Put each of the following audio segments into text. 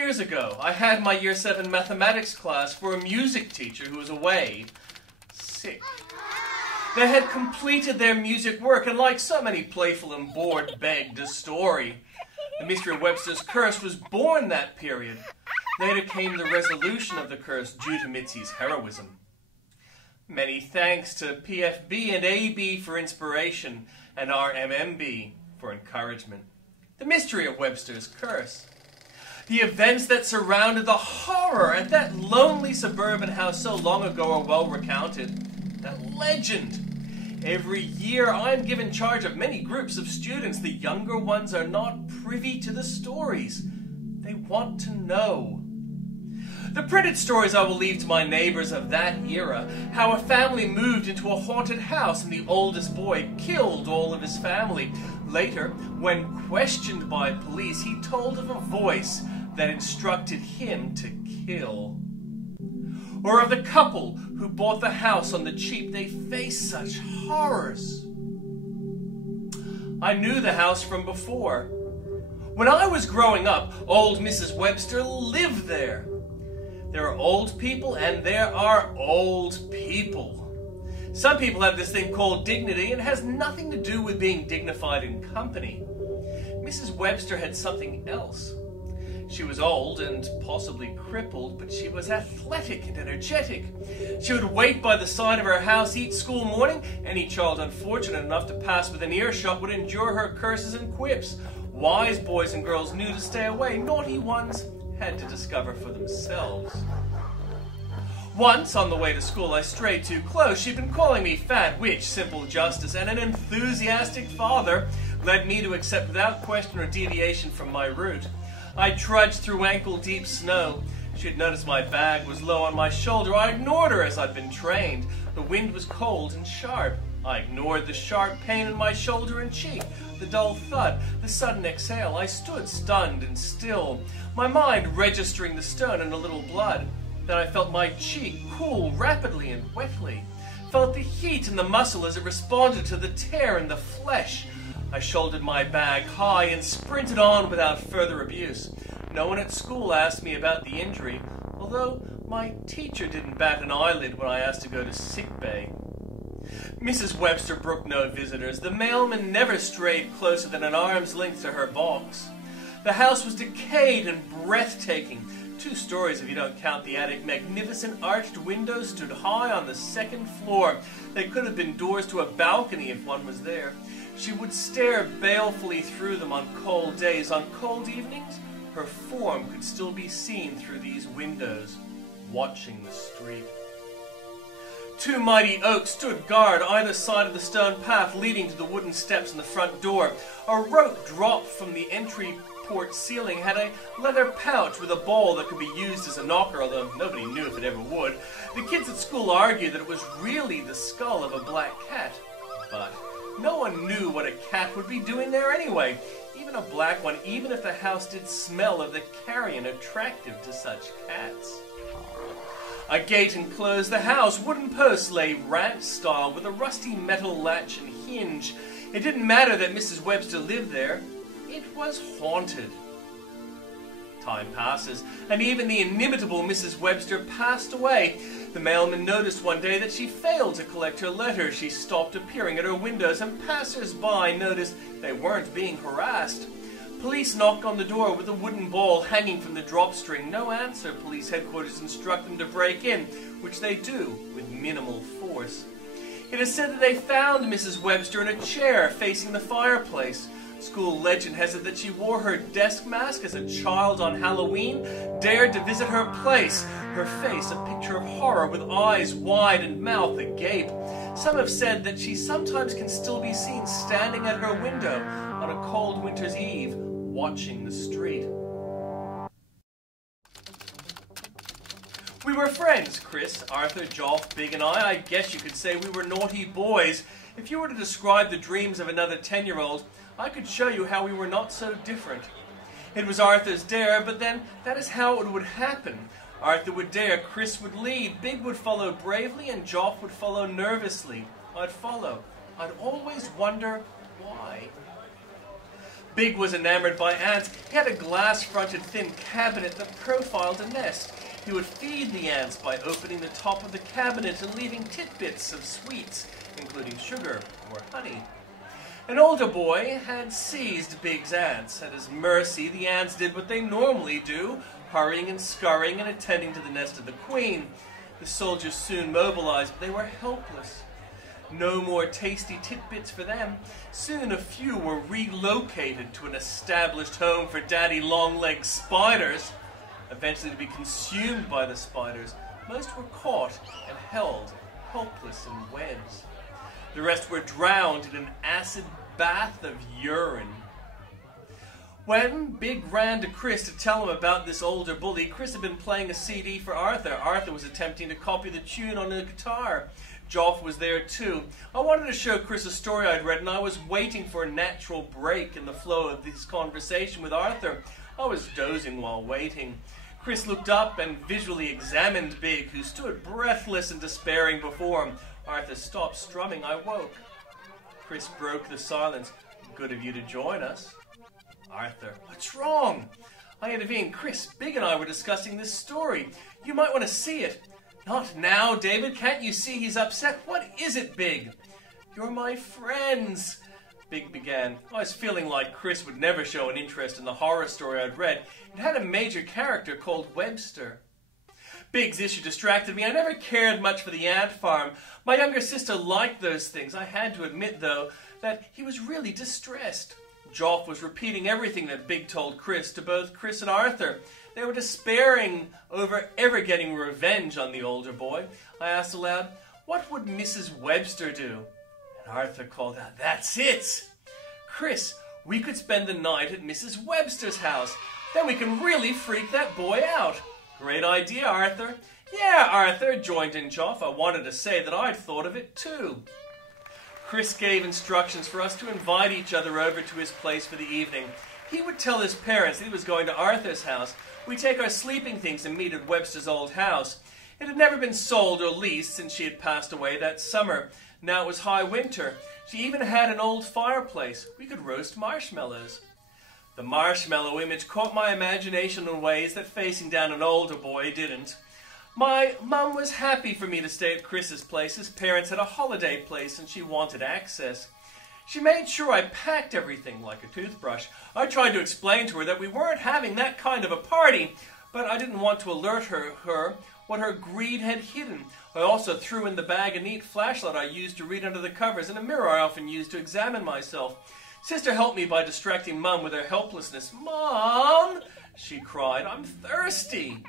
years ago, I had my Year 7 mathematics class for a music teacher who was away, sick. They had completed their music work, and like so many playful and bored, begged a story. The mystery of Webster's curse was born that period. Later came the resolution of the curse due to Mitzi's heroism. Many thanks to PFB and AB for inspiration, and our MMB for encouragement. The mystery of Webster's curse. The events that surrounded the horror at that lonely suburban house so long ago are well recounted. That legend. Every year I'm given charge of many groups of students. The younger ones are not privy to the stories. They want to know. The printed stories I will leave to my neighbors of that era, how a family moved into a haunted house and the oldest boy killed all of his family. Later, when questioned by police, he told of a voice that instructed him to kill. Or of the couple who bought the house on the cheap. They faced such horrors. I knew the house from before. When I was growing up, old Mrs. Webster lived there. There are old people and there are old people. Some people have this thing called dignity, and it has nothing to do with being dignified in company. Mrs. Webster had something else. She was old and possibly crippled, but she was athletic and energetic. She would wait by the side of her house each school morning. Any child unfortunate enough to pass within earshot would endure her curses and quips. Wise boys and girls knew to stay away. Naughty ones had to discover for themselves. Once, on the way to school, I strayed too close. She'd been calling me fat, witch, simple justice, and an enthusiastic father led me to accept without question or deviation from my route. I trudged through ankle-deep snow. She had noticed my bag was low on my shoulder. I ignored her as I'd been trained. The wind was cold and sharp. I ignored the sharp pain in my shoulder and cheek, the dull thud, the sudden exhale. I stood stunned and still, my mind registering the stone and a little blood. Then I felt my cheek cool rapidly and wetly, felt the heat in the muscle as it responded to the tear in the flesh. I shouldered my bag high and sprinted on without further abuse. No one at school asked me about the injury, although my teacher didn't bat an eyelid when I asked to go to sick bay. Mrs. Webster brooked no visitors. The mailman never strayed closer than an arm's length to her box. The house was decayed and breathtaking. 2 stories if you don't count the attic. Magnificent arched windows stood high on the 2nd floor. They could have been doors to a balcony if one was there. She would stare balefully through them on cold days. On cold evenings, her form could still be seen through these windows, watching the street. 2 mighty oaks stood guard either side of the stone path leading to the wooden steps in the front door. A rope dropped from the entry port ceiling had a leather pouch with a ball that could be used as a knocker, although nobody knew if it ever would. The kids at school argued that it was really the skull of a black cat, but no one knew what a cat would be doing there anyway. Even a black one, even if the house did smell of the carrion attractive to such cats. A gate enclosed the house. Wooden posts lay ranch-style with a rusty metal latch and hinge. It didn't matter that Mrs. Webster lived there. It was haunted. Time passes, and even the inimitable Mrs. Webster passed away. The mailman noticed one day that she failed to collect her letter. She stopped appearing at her windows, and passers-by noticed they weren't being harassed. Police knocked on the door with a wooden ball hanging from the drop string. No answer. Police headquarters instruct them to break in, which they do with minimal force. It is said that they found Mrs. Webster in a chair facing the fireplace. School legend has it that she wore her desk mask as a child on Halloween, dared to visit her place, her face a picture of horror with eyes wide and mouth agape. Some have said that she sometimes can still be seen standing at her window on a cold winter's eve, watching the street. We were friends, Chris, Arthur, Joff, Big, and I. I guess you could say we were naughty boys. If you were to describe the dreams of another 10-year-old, I could show you how we were not so different. It was Arthur's dare, but then that is how it would happen. Arthur would dare, Chris would lead, Big would follow bravely, and Joff would follow nervously. I'd follow. I'd always wonder why. Big was enamored by ants. He had a glass-fronted thin cabinet that profiled a nest. He would feed the ants by opening the top of the cabinet and leaving tidbits of sweets, including sugar or honey. An older boy had seized Big's ants. At his mercy, the ants did what they normally do, hurrying and scurrying and attending to the nest of the queen. The soldiers soon mobilized, but they were helpless. No more tasty tidbits for them. Soon a few were relocated to an established home for daddy long-legged spiders, eventually to be consumed by the spiders. Most were caught and held helpless in webs. The rest were drowned in an acid bath of urine. When Big ran to Chris to tell him about this older bully, Chris had been playing a CD for Arthur. Arthur was attempting to copy the tune on the guitar. Joff was there too. I wanted to show Chris a story I'd read, and I was waiting for a natural break in the flow of this conversation with Arthur. I was dozing while waiting. Chris looked up and visually examined Big, who stood breathless and despairing before him. Arthur stopped strumming. I woke. Chris broke the silence. Good of you to join us. Arthur, what's wrong? I intervened. Chris, Big and I were discussing this story. You might want to see it. Not now, David. Can't you see he's upset? What is it, Big? You're my friends, Big began. I was feeling like Chris would never show an interest in the horror story I'd read. It had a major character called Webster. Big's issue distracted me. I never cared much for the ant farm. My younger sister liked those things. I had to admit, though, that he was really distressed. Joff was repeating everything that Big told Chris to both Chris and Arthur. They were despairing over ever getting revenge on the older boy. I asked aloud, what would Mrs. Webster do? And Arthur called out, that's it! Chris, we could spend the night at Mrs. Webster's house. Then we can really freak that boy out. Great idea, Arthur. Yeah, Arthur, joined in Joff. I wanted to say that I'd thought of it too. Chris gave instructions for us to invite each other over to his place for the evening. He would tell his parents that he was going to Arthur's house. We'd take our sleeping things and meet at Webster's old house. It had never been sold or leased since she had passed away that summer. Now it was high winter. She even had an old fireplace. We could roast marshmallows. The marshmallow image caught my imagination in ways that facing down an older boy didn't. My mum was happy for me to stay at Chris's place. His parents had a holiday place and she wanted access. She made sure I packed everything like a toothbrush. I tried to explain to her that we weren't having that kind of a party, but I didn't want to alert her what her greed had hidden. I also threw in the bag a neat flashlight I used to read under the covers and a mirror I often used to examine myself. Sister helped me by distracting Mum with her helplessness. Mom, she cried, I'm thirsty.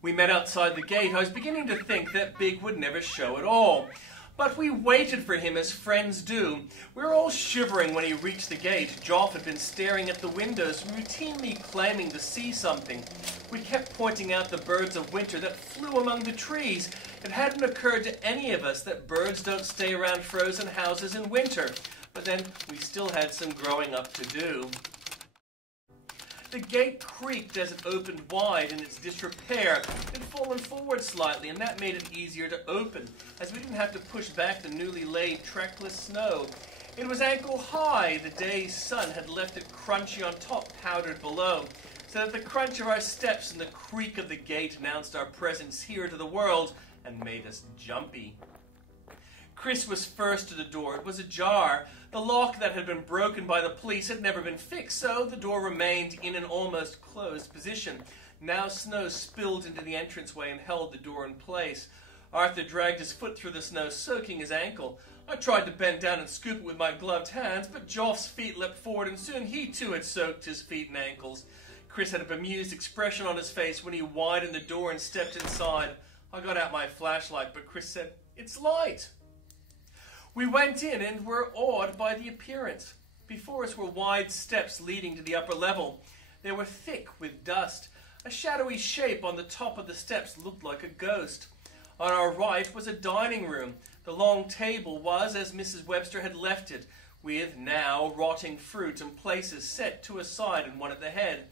We met outside the gate. I was beginning to think that Big would never show at all. But we waited for him as friends do. We were all shivering when he reached the gate. Joff had been staring at the windows, routinely claiming to see something. We kept pointing out the birds of winter that flew among the trees. It hadn't occurred to any of us that birds don't stay around frozen houses in winter. But then we still had some growing up to do. The gate creaked as it opened wide in its disrepair. It had fallen forward slightly, and that made it easier to open, as we didn't have to push back the newly laid trackless snow. It was ankle high. The day's sun had left it crunchy on top, powdered below, so that the crunch of our steps and the creak of the gate announced our presence here to the world and made us jumpy. Chris was first to the door. It was ajar. The lock that had been broken by the police had never been fixed, so the door remained in an almost closed position. Now snow spilled into the entranceway and held the door in place. Arthur dragged his foot through the snow, soaking his ankle. I tried to bend down and scoop it with my gloved hands, but Joff's feet leapt forward, and soon he too had soaked his feet and ankles. Chris had a bemused expression on his face when he widened the door and stepped inside. I got out my flashlight, but Chris said, "It's light." We went in and were awed by the appearance. Before us were wide steps leading to the upper level. They were thick with dust. A shadowy shape on the top of the steps looked like a ghost. On our right was a dining room. The long table was as Mrs. Webster had left it, with now rotting fruit and places set to a side and one at the head.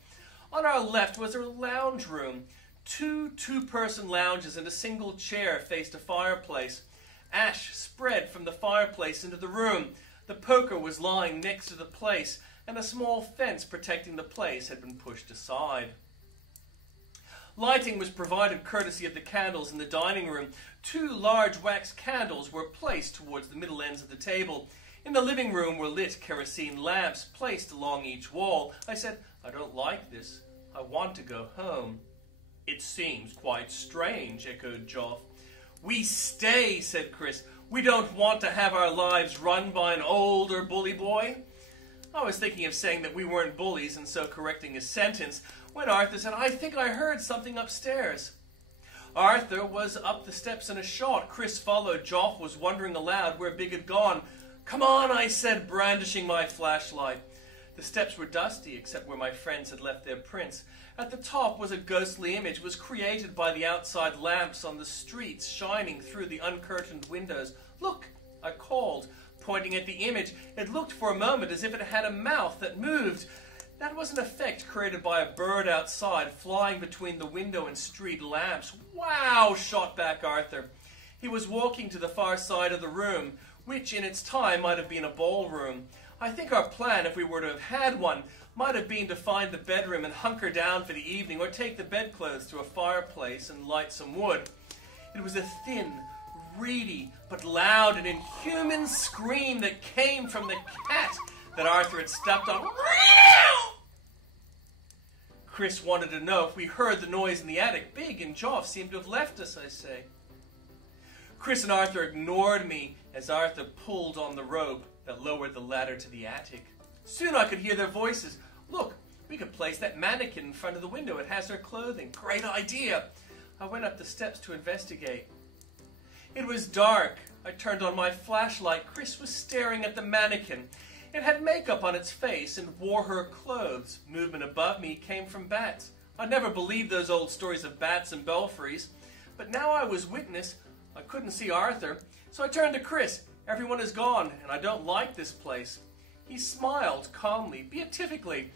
On our left was a lounge room. Two-person lounges and a single chair faced a fireplace. Ash spread from the fireplace into the room. The poker was lying next to the place, and a small fence protecting the place had been pushed aside. Lighting was provided courtesy of the candles in the dining room. 2 large wax candles were placed towards the middle ends of the table. In the living room were lit kerosene lamps placed along each wall. I said, "I don't like this. I want to go home." "It seems quite strange," echoed Joff. "We stay," said Chris. "We don't want to have our lives run by an older bully boy." I was thinking of saying that we weren't bullies and so correcting his sentence when Arthur said, "I think I heard something upstairs." Arthur was up the steps in a shot. Chris followed. Joff was wondering aloud where Big had gone. "Come on," I said, brandishing my flashlight. The steps were dusty except where my friends had left their prints. At the top was a ghostly image. It was created by the outside lamps on the streets shining through the uncurtained windows. "Look," I called, pointing at the image. It looked for a moment as if it had a mouth that moved. That was an effect created by a bird outside, flying between the window and street lamps. "Wow!" shot back Arthur. He was walking to the far side of the room, which in its time might have been a ballroom. I think our plan, if we were to have had one, might have been to find the bedroom and hunker down for the evening, or take the bedclothes to a fireplace and light some wood. It was a thin, reedy, but loud and inhuman scream that came from the cat that Arthur had stepped on. Chris wanted to know if we heard the noise in the attic. Big and Joff seemed to have left us, I say. Chris and Arthur ignored me as Arthur pulled on the rope that lowered the ladder to the attic. Soon I could hear their voices. "Look, we could place that mannequin in front of the window. It has her clothing. Great idea." I went up the steps to investigate. It was dark. I turned on my flashlight. Chris was staring at the mannequin. It had makeup on its face and wore her clothes. Movement above me came from bats. I'd never believed those old stories of bats and belfries, but now I was witness. I couldn't see Arthur, so I turned to Chris. "Everyone is gone, and I don't like this place." He smiled calmly, beatifically.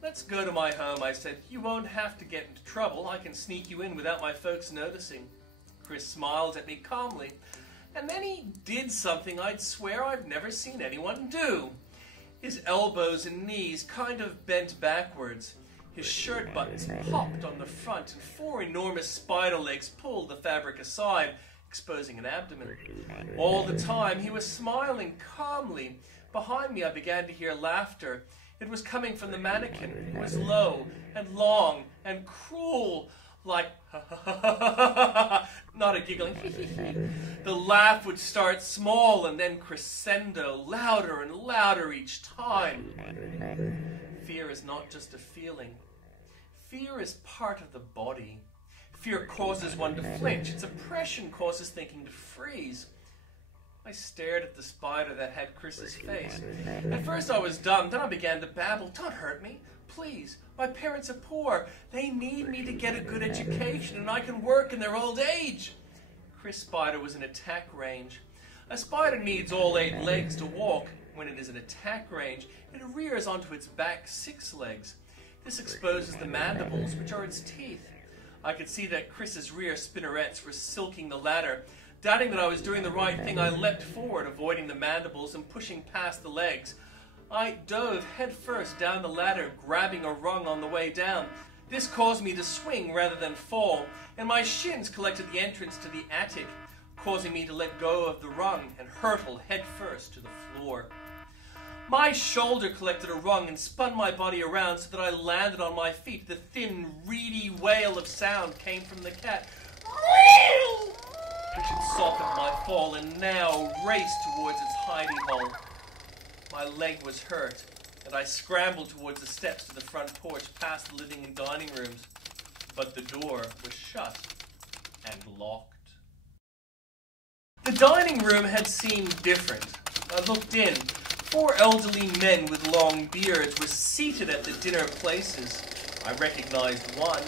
"Let's go to my home," I said. "You won't have to get into trouble. I can sneak you in without my folks noticing." Chris smiled at me calmly, and then he did something I'd swear I've never seen anyone do. His elbows and knees kind of bent backwards. His shirt buttons popped on the front, and 4 enormous spider legs pulled the fabric aside, exposing an abdomen. All the time he was smiling calmly. Behind me I began to hear laughter. It was coming from the mannequin. It was low and long and cruel, like ha ha ha ha ha ha, not a giggling hee hee hee. The laugh would start small and then crescendo, louder and louder each time. Fear is not just a feeling. Fear is part of the body. Fear causes one to flinch. Its oppression causes thinking to freeze. I stared at the spider that had Chris's face. At first I was dumb, then I began to babble. "Don't hurt me, please. My parents are poor. They need me to get a good education, and I can work in their old age." Chris' spider was in attack range. A spider needs all 8 legs to walk. When it is in attack range, it rears onto its back 6 legs. This exposes the mandibles, which are its teeth. I could see that Chris's rear spinnerets were silking the ladder. Doubting that I was doing the right thing, I leapt forward, avoiding the mandibles and pushing past the legs. I dove headfirst down the ladder, grabbing a rung on the way down. This caused me to swing rather than fall, and my shins collected the entrance to the attic, causing me to let go of the rung and hurtle headfirst to the floor. My shoulder collected a rung and spun my body around so that I landed on my feet. The thin, reedy wail of sound came from the cat, which had softened my fall and now raced towards its hidey hole. My leg was hurt, and I scrambled towards the steps to the front porch past the living and dining rooms, but the door was shut and locked. The dining room had seemed different. I looked in. 4 elderly men with long beards were seated at the dinner places. I recognized one.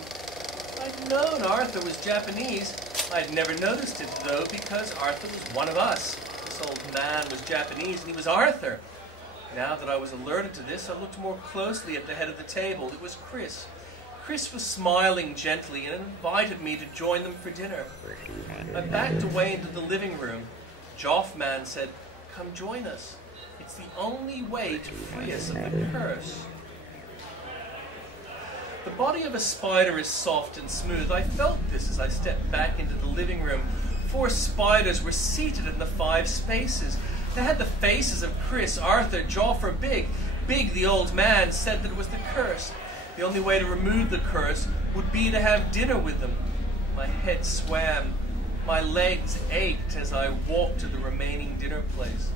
I'd known Arthur was Japanese. I'd never noticed it, though, because Arthur was one of us. This old man was Japanese, and he was Arthur. Now that I was alerted to this, I looked more closely at the head of the table. It was Chris. Chris was smiling gently and invited me to join them for dinner. I backed away into the living room. Joff man said, "Come join us." It's the only way to free us of the curse. The body of a spider is soft and smooth. I felt this as I stepped back into the living room. 4 spiders were seated in the 5 spaces. They had the faces of Chris, Arthur, Joffre, Big. Big, the old man, said that it was the curse. The only way to remove the curse would be to have dinner with them. My head swam. My legs ached as I walked to the remaining dinner place.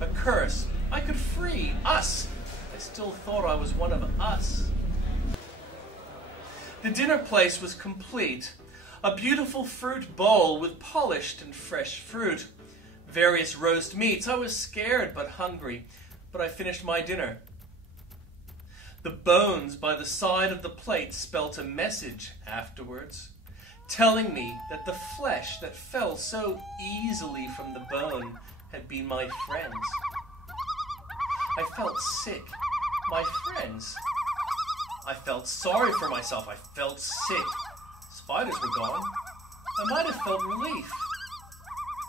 A curse. I could free us. I still thought I was one of us. The dinner place was complete. A beautiful fruit bowl with polished and fresh fruit. Various roast meats. I was scared but hungry, but I finished my dinner. The bones by the side of the plate spelt a message afterwards, telling me that the flesh that fell so easily from the bone had been my friends. I felt sick. My friends. I felt sorry for myself. I felt sick. Spiders were gone. I might have felt relief.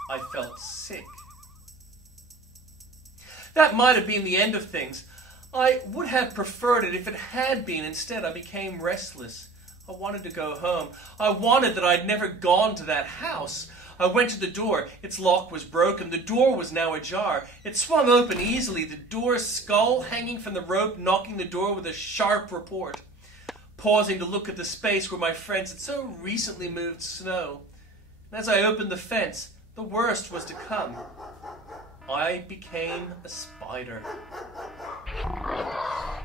I felt sick. That might have been the end of things. I would have preferred it if it had been. Instead, I became restless. I wanted to go home. I wanted that I'd never gone to that house. I went to the door. Its lock was broken. The door was now ajar. It swung open easily, the door's skull hanging from the rope, knocking the door with a sharp report. Pausing to look at the space where my friends had so recently moved snow. And as I opened the fence, the worst was to come. I became a spider.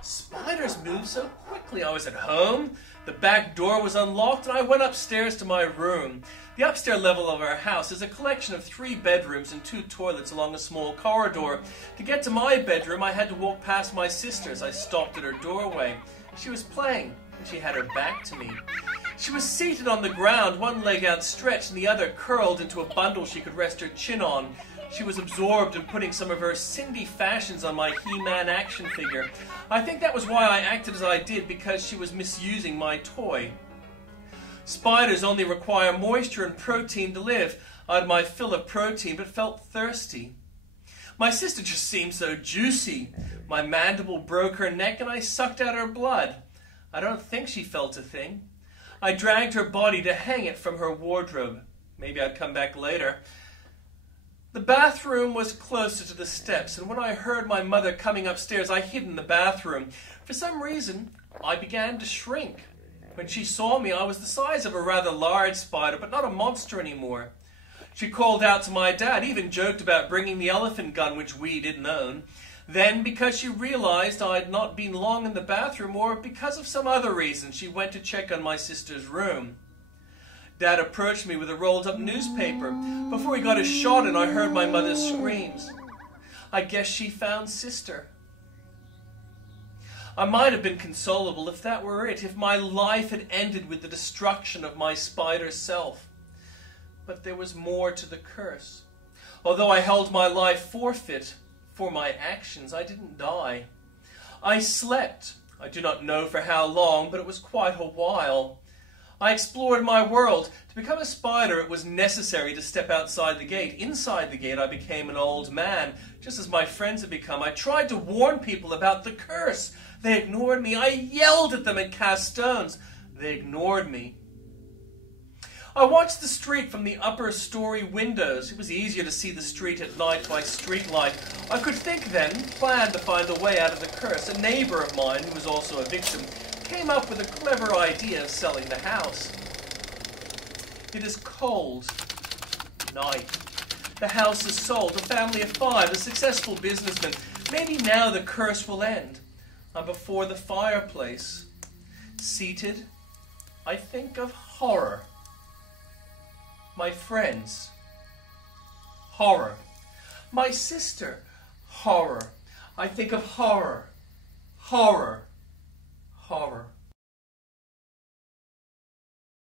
Spiders move so quickly. I was at home. The back door was unlocked, and I went upstairs to my room. The upstairs level of our house is a collection of 3 bedrooms and 2 toilets along a small corridor. To get to my bedroom, I had to walk past my sister's. I stopped at her doorway. She was playing, and she had her back to me. She was seated on the ground, one leg outstretched and the other curled into a bundle she could rest her chin on. She was absorbed in putting some of her Cindy fashions on my He-Man action figure. I think that was why I acted as I did, because she was misusing my toy. Spiders only require moisture and protein to live. I had my fill of protein, but felt thirsty. My sister just seemed so juicy. My mandible broke her neck, and I sucked out her blood. I don't think she felt a thing. I dragged her body to hang it from her wardrobe. Maybe I'd come back later. The bathroom was closer to the steps, and when I heard my mother coming upstairs, I hid in the bathroom. For some reason, I began to shrink. When she saw me, I was the size of a rather large spider, but not a monster anymore. She called out to my dad, even joked about bringing the elephant gun, which we didn't own. Then, because she realized I had not been long in the bathroom, or because of some other reason, she went to check on my sister's room. Dad approached me with a rolled-up newspaper. Before he got his shot in, I heard my mother's screams. I guess she found Sister. I might have been consolable if that were it, if my life had ended with the destruction of my spider self. But there was more to the curse. Although I held my life forfeit for my actions, I didn't die. I slept. I do not know for how long, but it was quite a while. I explored my world. To become a spider, it was necessary to step outside the gate. Inside the gate, I became an old man, just as my friends had become. I tried to warn people about the curse. They ignored me. I yelled at them and cast stones. They ignored me. I watched the street from the upper story windows. It was easier to see the street at night by streetlight. I could think then, plan to find a way out of the curse. A neighbor of mine, who was also a victim, came up with a clever idea of selling the house. It is cold night. The house is sold. A family of 5, a successful businessman. Maybe now the curse will end. I'm before the fireplace. Seated, I think of horror. My friends. Horror. My sister. Horror. I think of horror. Horror. Horror.